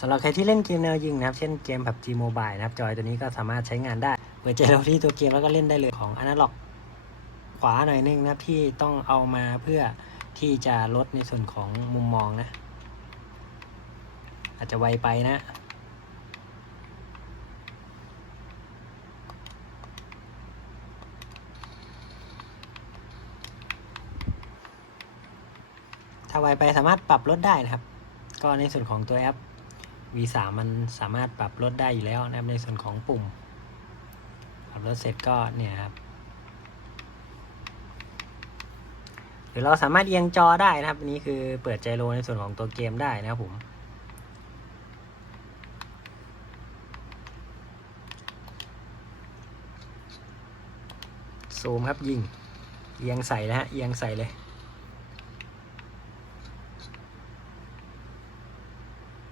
สำหรับใครที่เล่นเกมแนวยิงนะครับ เช่นเกมแบบ G Mobile นะครับ จอยตัวนี้ก็สามารถใช้งานได้เปิดใจเราที่ตัวเกมแล้วก็เล่นได้เลยของ Analog ขวาหน่อยนึงนะครับที่ต้องเอามาเพื่อที่จะลดในส่วนของมุมมองนะ อาจจะไวไปนะถ้าไวไปสามารถปรับลดได้นะครับ ก็ในส่วนของตัวแอป V3 มันสามารถปรับลดได้อยู่แล้วนะครับในส่วนของปุ่ม ปรับลดเสร็จก็เนี่ยครับหรือเราสามารถเอียงจอได้นะครับนนี้คือเปิดไจโรในส่วนของตัวเกมได้นะครับผมซูมครับยิงเอียงใส่นะฮะเอียงใส่เลย